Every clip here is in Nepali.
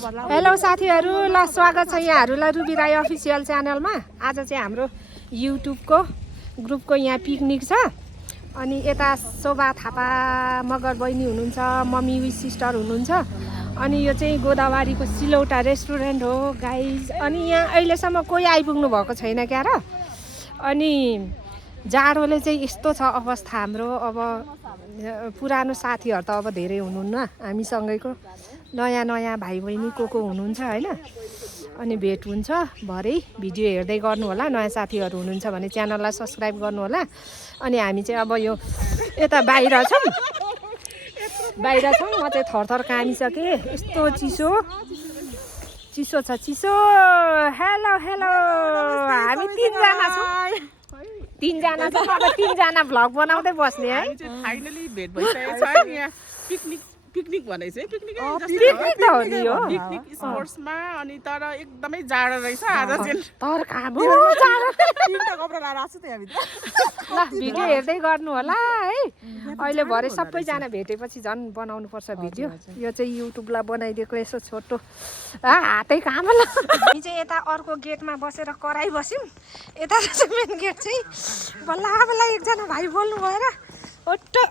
हेलो साथीहरू, ल स्वागत छ यहाँहरूलाई रुबी राई अफिसियल च्यानलमा। आज चाहिँ हाम्रो युट्युबको ग्रुपको यहाँ पिकनिक छ। अनि यता शोभा थापा मगर बहिनी हुनुहुन्छ, मम्मी विस सिस्टर हुनुहुन्छ। अनि यो चाहिँ गोदावरीको सिलौटा रेस्टुरेन्ट हो गाइज। अनि यहाँ अहिलेसम्म कोही आइपुग्नु भएको छैन क्या र। अनि जाडोले चाहिँ यस्तो छ अवस्था हाम्रो। अब पुरानो साथीहरू त अब धेरै हुनुहुन्न, हामीसँगैको नयाँ नयाँ भाइ बहिनी को हुनुहुन्छ होइन। अनि भेट हुन्छ भरे। भिडियो हेर्दै गर्नु होला, नयाँ साथीहरू हुनुहुन्छ भने च्यानललाई सब्सक्राइब गर्नु होला। अनि हामी चाहिँ अब यो यता बाहिर छौँ, म चाहिँ थरथर कामिसकेँ, यस्तो चिसो छ चिसो। हेलो हेलो, हामी तिनजना छौँ, अब तिनजना भ्लग बनाउँदै बस्ने है। फाइनली भेट भइसकेको छ यहाँ। पिकनिक भने चाहिँ पिकनिक त हो नि हो, पिकनिक स्पोर्ट्समा। अनि तर एकदमै जाडो रहेछ आज चाहिँ। तर काम तीनटा कपडा लाएर आएको छु त यहाँ भित्र। ल भिडियो हेर्दै गर्नु होला है। अहिले भरे सबैजना भेटेपछि झन् बनाउनु पर्छ भिडियो। यो चाहिँ युट्युबलाई बनाइदिएको यसो छोटो हातै काम ल। हामी चाहिँ यता अर्को गेटमा बसेर कराइ बस्यौँ। यता चाहिँ मेन गेट चाहिँ बल्ल एकजना भाइ बोल्नु भएर ओट्टो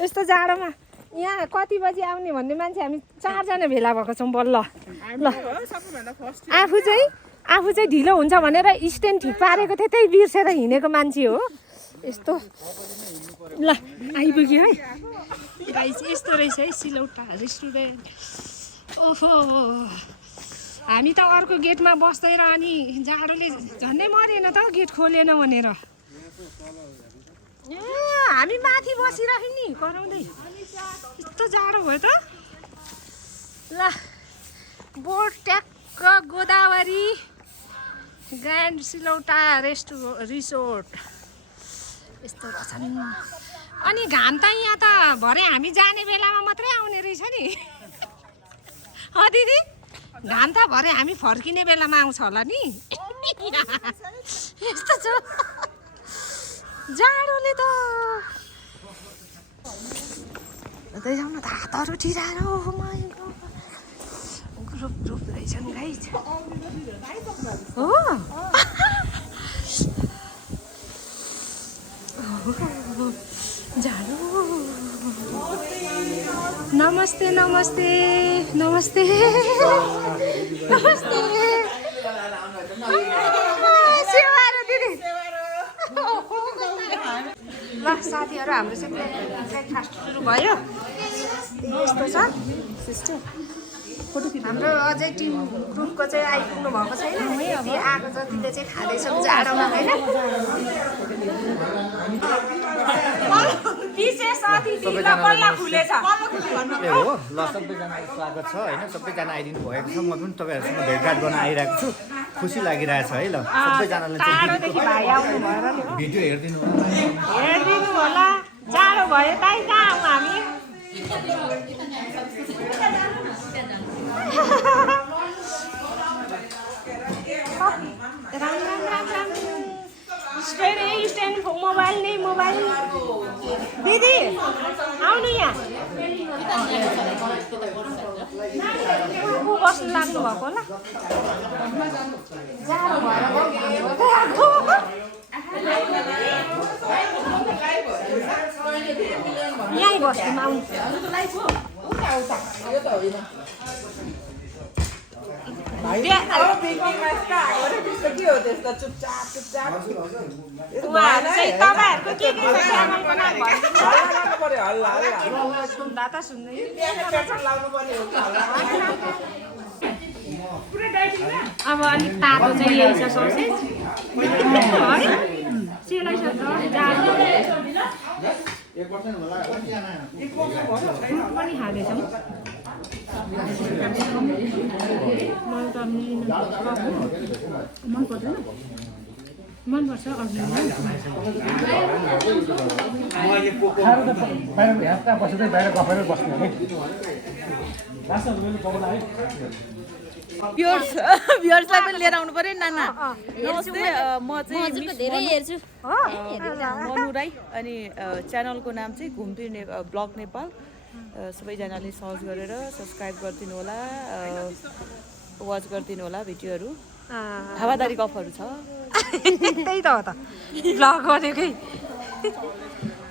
यस्तो जाडोमा यहाँ कति बजी आउने भन्ने मान्छे हामी 4 जना भेला भएको छौँ बल्ल। ल आफू चाहिँ ढिलो हुन्छ भनेर स्ट्यान्ड ठिक पारेको थिएँ, त्यही बिर्सेर हिँडेको मान्छे हो यस्तो। ल आइपुग्यो है गाइस, यस्तो रहेछ है सिलौटा रेस्टुरेन्ट। ओहो, हामी त अर्को गेटमा बस्दै र अनि जाडोले झन्डै मरेन त गेट खोलेन भनेर। ए हामी माथि बसिरहेको नि कराउँदै, यस्तो जाडो भयो त। ल board ट्याक्क Godavari grand Silauta resort यस्तो रहेछन्। अनि घाम त यहाँ त भरे हामी जाने बेलामा मात्रै आउने रहेछ नि। दिदी घाम त भरे हामी फर्किने बेलामा आउँछ होला नि। यस्तो छ जाडोले त। जाउँ न त हातहरू ठिराएर। ग्रुप रहेछन् गाइज हो। जाडो। नमस्ते नमस्ते नमस्ते नमस्ते। ल साथीहरू, हाम्रो चाहिँ ब्रेकफास्ट सुरु भयो। यस्तो छ सिस्टर। हाम्रो अझै टिम ग्रुपको चाहिँ आइपुग्नु भएको छैन। अब आएको जतिले चाहिँ खाँदैछौँ जाडोमा होइन। विशेष अतिथि बल्ल खुलेछ। ए हो, ल सबैजनालाई स्वागत छ होइन। सबैजना आइदिनु भएको छ। म पनि तपाईँहरूसँग भेटघाट गर्न आइरहेको छु, खुसी लागिरहेछ है। ल सबैजनालाई टाढोदेखि भाइ आउनु भएर नि भिडियो हेरिदिनु होला। जाडो भयो ताई, कहाँ आउँ हामी। राम स्ट्यान्ड मोबाइल नै मोबाइल। दिदी आउनु यहाँ, को बस्नु लाग्नु भएको होला। जाडो भएर यहीँ बस्नु आउनु। तपाईँहरूको के च्यानलको नाम सुन्दा त सुन्दै। अब अलिक तातो चाहिँ यही छ ससेज सेलाइसक्छ जाडो। फ्रुट पनि खाँदैछौँ। मनपर्छ अघि भ्युअर्सलाई पनि लिएर आउनु पर्यो नाना। नमस्ते, म चाहिँ धेरै हेर्छु मनु राई। अनि च्यानलको नाम चाहिँ घुमफिर ब्लग नेपाल। सबैजनाले सर्च गरेर सब्सक्राइब गरिदिनु होला, वाच गरिदिनु होला भिडियोहरू। हावादारी गफहरू छ, त्यही त हो त भ्लग गरेकै।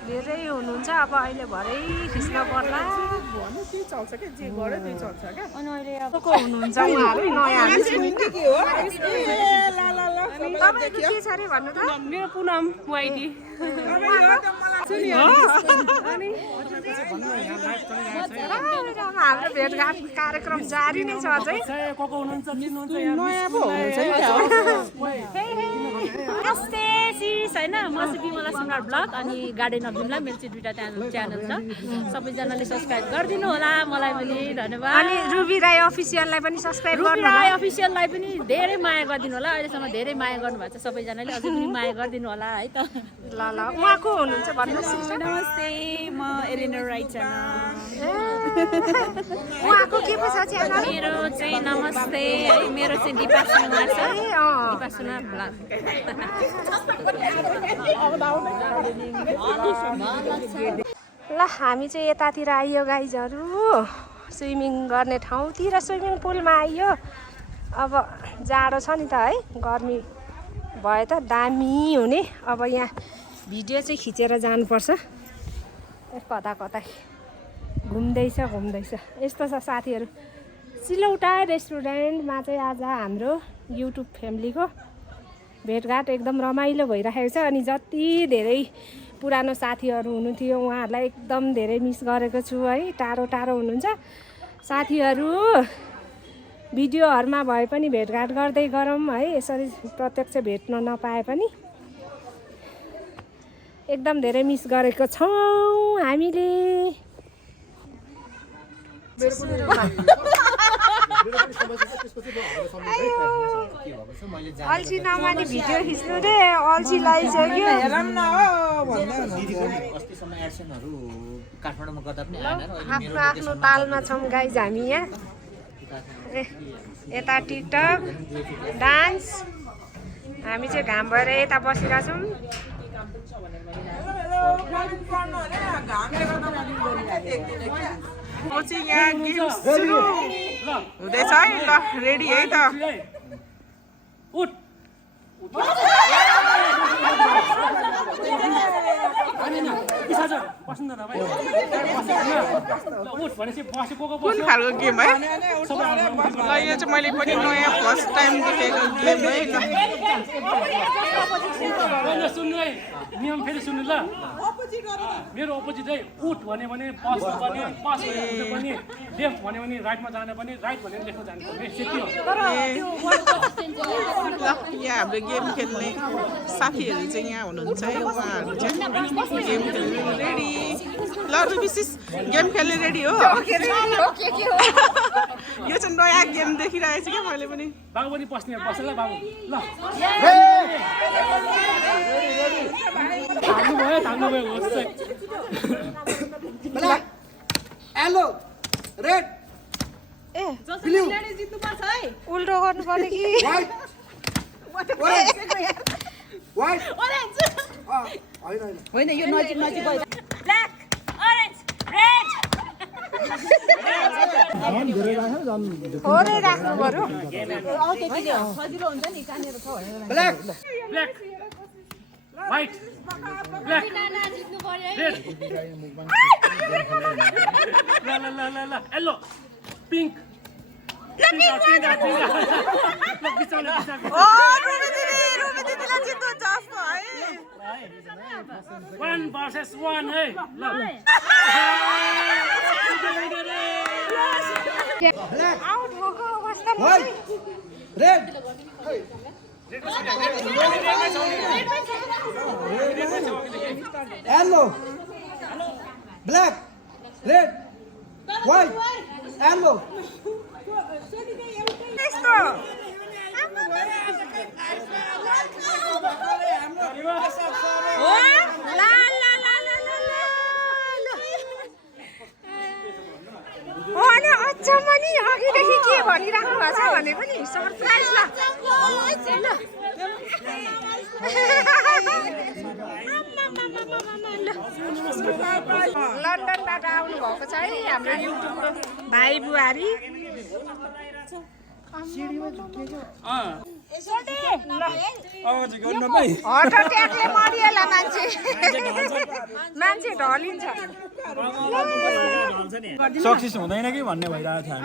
धेरै हुनुहुन्छ, अब अहिले भरै खिच्न पर्ला। भन्नु के चल्छ के जे गरे त्यही चल्छ क्या। अनि अहिले अब को हुनुहुन्छ उहाँहरू नयाँ के हो ला ला ला तपाईँको के छ अरे भन्नु त? मेरो पुनम वाइडी हाम्रो भेटघाट कार्यक्रम जारी नै छ अझै। नयाँ पो हुनुहुन्छ नि नमस्ते सिस होइन, म चाहिँ विमला सिमराट ब्लग अनि गार्डन अफ विमला, मेरो चाहिँ दुईवटा च्यानल छ। सबैजनाले सब्सक्राइब गरिदिनु होला मलाई पनि, धन्यवाद। अनि रुबी राई अफिसियललाई पनि सब्सक्राइब रुबी गर्नु होला। राई अफिसियललाई पनि धेरै माया गरिदिनु होला। अहिलेसम्म धेरै माया गर्नुभएको छ सबैजनाले, अझै पनि माया गरिदिनु होला है त। ल ल उहाँ को हुनुहुन्छ भन्नुहोस् सिस्टर। नमस्ते, म एलिनर राई उहाँको के पो छ च्यानल? मेरो चाहिँ नमस्ते है, मेरो चाहिँ दिपा सुनार छ, दिपा सुनार ब्लग। ल हामी चाहिँ यतातिर आइयो गाइजहरू, स्विमिङ गर्ने ठाउँतिर, स्विमिङ पुलमा आइयो। अब जाडो छ नि त है, गर्मी भयो त दामी हुने। अब यहाँ भिडियो चाहिँ खिचेर जानुपर्छ। कता कता घुम्दैछ यस्तो छ साथीहरू। सिलौटा रेस्टुरेन्टमा चाहिँ आज हाम्रो युट्युब फ्यामिलीको भेटघाट एकदम रमाइलो भइरहेको छ। अनि जति धेरै पुरानो साथीहरू हुनुहुन्थ्यो उहाँहरूलाई एकदम धेरै मिस गरेको छु है। टाढो टाढो हुनुहुन्छ साथीहरू, भिडियोहरूमा भए पनि भेटघाट गर्दै गरौँ है। यसरी प्रत्यक्ष भेट्न नपाए पनि एकदम धेरै मिस गरेको छौँ हामीले। अल्छी नमानी भिडियो खिच्नु रे, अल्छी लगाइसक्यो। आफ्नो आफ्नो तालमा छौँ गाइज हामी यहाँ। यता टिकटक डान्स, हामी चाहिँ घाम भएर यता बसिरहेछौँ। म चाहिँ यहाँ गेम सुरु हुँदैछ है। ल रेडी है त। कुन खालको गेम है? ल यो चाहिँ मैले पनि नयाँ फर्स्ट टाइम देखेको गेम है। ल सुन्नु है, नियम फेरि सुन्नु ल। मेरो अपोजिट है, उठ भन्यो भने पास गर्ने, पास भन्यो भने लेफ्ट भन्यो भने राइटमा जाने पनि, राइट भन्यो भने लेफ्टमा जानुपर्ने, त्यति हो। ल यहाँ हाम्रो गेम खेल्ने साथीहरू चाहिँ यहाँ हुनुहुन्छ है। उहाँहरू चाहिँ गेम खेल्नु रेडी। ल रुबिसिस गेम खेल्ने रेडी हो? यो चाहिँ नयाँ गेम देखिरहेको छु क्या मैले पनि। बाबु पनि बस्ने बस ल बाबु। ल थाल्नु भयो होस् चाहिँ। येलो रेड ए ब्लू उल्टो गर्नुपर्ने कि व्हाइट व्हाइट होइन यो नजिक नजिक भयो। ब्ल्याक ऑरेन्ज रेड हो रे राख्नु पर्यो। सजिलो हुन्छ नि कहाँनिर छ black black white black red ल yellow pink One versus one है ल आउट भएको अवस्थामा white red yellow black red white yellow यस्तो अनि अचम्म नि अघिदेखि के भनिराख्नु भएको छ भने पनि सरप्राइज ल लन्डनबाट आउनु भएको छ है हाम्रो युट्युबको भाइ बुहारी हट ट्याकले मरिएला मान्छे मान्छे ढलिन्छ सक्सेस हुँदैन कि भन्ने भइरहेको थियो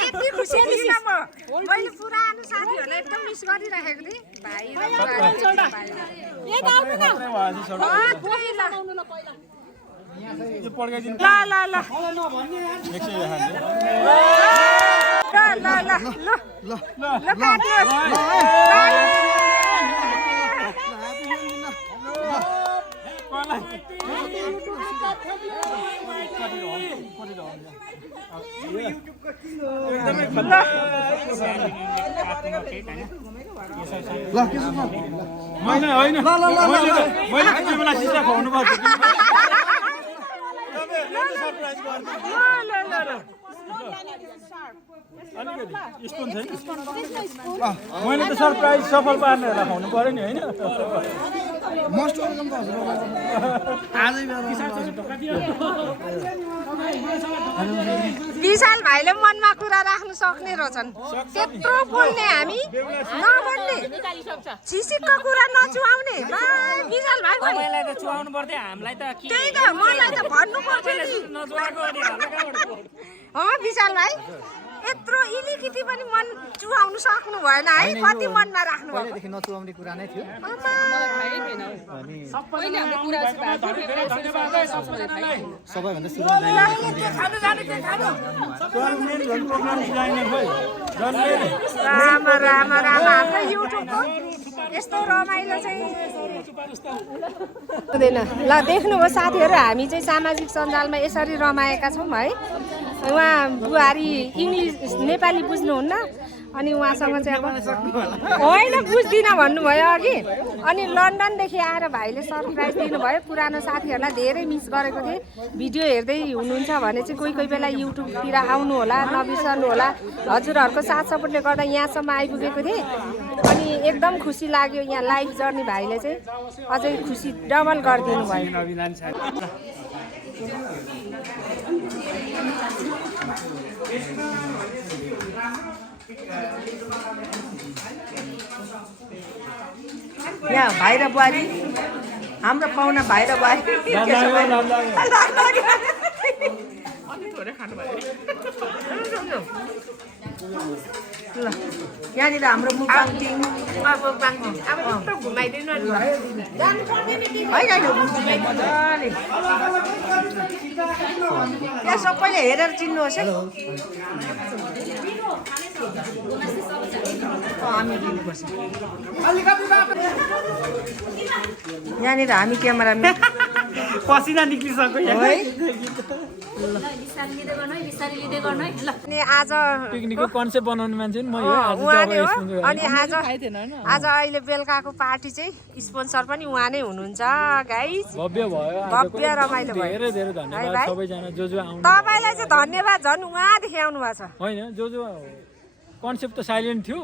यति खुसी थिइनँ म मैले पुरानो साथीहरूलाई एकदम मिस गरिराखेको थिएँ भाइ यो पड्काइदिनु ल ल ल मैले होइन मैले तिमीलाई सिसा खुवाउनु पर्छ अलिकति स्पुन छैन मैले त सरप्राइज सफल पार्नेहरूलाई खुवाउनु पऱ्यो नि होइन मोस्ट वेलकम त हजुर आजै विशाल भाइले मनमा कुरा राख्नु सक्ने रहेछन् त्यत्रो बोल्ने हामी नबोल्ने छिसिक्क कुरा नचुहाउने विशाल भाइ तपाईँलाई त चुहाउनु पर्थ्यो हामीलाई त के त्यही त मलाई त भन्नु पर्थ्यो नि विशाल भाइ यत्रो इलिकिति पनि मन चुहाउनु सक्नु भएन है कति मनमा राख्नु भयो पहिलेदेखि नचुहाउने कुरा नै थियो सबैभन्दा राम राम राम हाम्रो युट्युबको यस्तो रमाइलो चाहिँ हुँदैन ल देख्नुभयो साथीहरू हामी चाहिँ सामाजिक सञ्जालमा यसरी रमाएका छौँ है उहाँ बुहारी इङ्ग्लिस नेपाली बुझ्नुहुन्न अनि उहाँसँग चाहिँ अब होइन बुझ्दिनँ भन्नुभयो अघि अनि लन्डनदेखि आएर भाइले सरप्राइज दिनुभयो पुरानो साथीहरूलाई धेरै मिस गरेको थिएँ भिडियो हेर्दै हुनुहुन्छ भने चाहिँ कोही कोही बेला युट्युबतिर आउनु होला नबिर्सनु होला हजुरहरूको साथ सपोर्टले गर्दा यहाँसम्म आइपुगेको थिएँ अनि एकदम खुसी लाग्यो यहाँ लाइफ जर्नी भाइले चाहिँ अझै खुसी डबल गरिदिनु भयो यहाँ भाइ र बुहारी हाम्रो पाहुना भाइ र बुहारी ल यहाँनिर हाम्रो मुक्बाङ टिम घुमाइदिनु मजाले यहाँ सबैले हेरेर चिन्नुहोस् है हामी दिनुपर्छ यहाँनिर हामी क्यामेराम्यान पसिना निक्लिसक्यो है अनि आज पिकनिकको कन्सेप्ट बनाउने मान्छे नि म उहाँले हो अनि आज अहिले बेलुकाको पार्टी चाहिँ स्पोन्सर पनि उहाँ नै हुनुहुन्छ गाइस भव्य भयो भव्य रमाइलो भयो धेरै धेरै धन्यवाद सबैजना जो आउनु तपाईँलाई चाहिँ धन्यवाद झन् उहाँदेखि आउनु भएको छ होइन जो कन्सेप्ट त साइलेन्ट थियो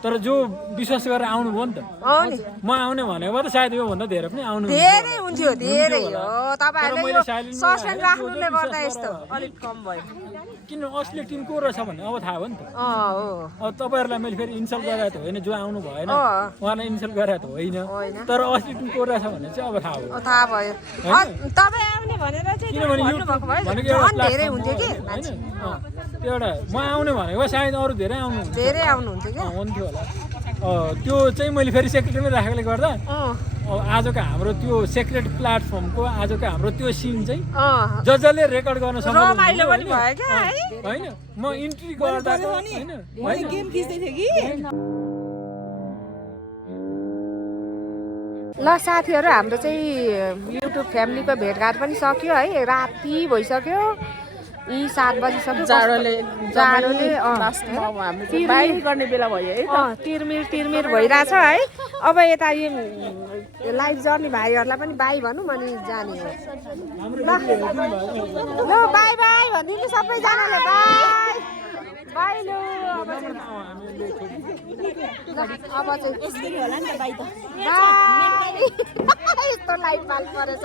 तर जो विश्वास गरेर आउनुभयो नि त म आउने भनेको भए त सायद योभन्दा धेरै पनि आउनु धेरै हुन्थ्यो धेरै हो तपाईँहरूले सस्पेन्ड राख्नुले गर्दा यस्तो अलिक कम भयो किन असली टिम को रहेछ भन्ने अब थाहा भयो नि त अब तपाईँहरूलाई मैले फेरि इन्सल्ट गरेको त होइन जो आउनु भएन उहाँलाई इन्सल्ट गरेको त होइन तर असली टिम को रहेछ भन्ने चाहिँ अब थाहा भयो तपाईँ आउने भनेर चाहिँ भन्नुभएको भए झन् धेरै हुन्थ्यो कि त्यो एउटा म आउने भनेको सायद अरू धेरै आउनुहुन्थ्यो कि हुन्थ्यो होला त्यो चाहिँ मैले फेरि सेक्रेटरीमै राखेकोले गर्दा आजको हाम्रो त्यो सेक्रेट प्लेटफर्मको आजको हाम्रो त्यो सिन चाहिँ जसले रेकर्ड गर्न सक्छ होइन म इन्ट्री गर्दा ल साथीहरू हाम्रो चाहिँ युट्युब फ्यामिलीको भेटघाट पनि सक्यो है राति भइसक्यो यी 7 बजिसक्यो जाडोले गर्ने बेला भयो है तिरमिर भइरहेछ है अब यता यो लाइभ जर्नी भाइहरूलाई पनि बाई भनौँ अनि जाने हो ल बाई बाई भनिदिनु सबैजनाले बाई बाई लु अब चाहिँ होला नि त बाई त बाई यस्तो लाइट पाल परेछ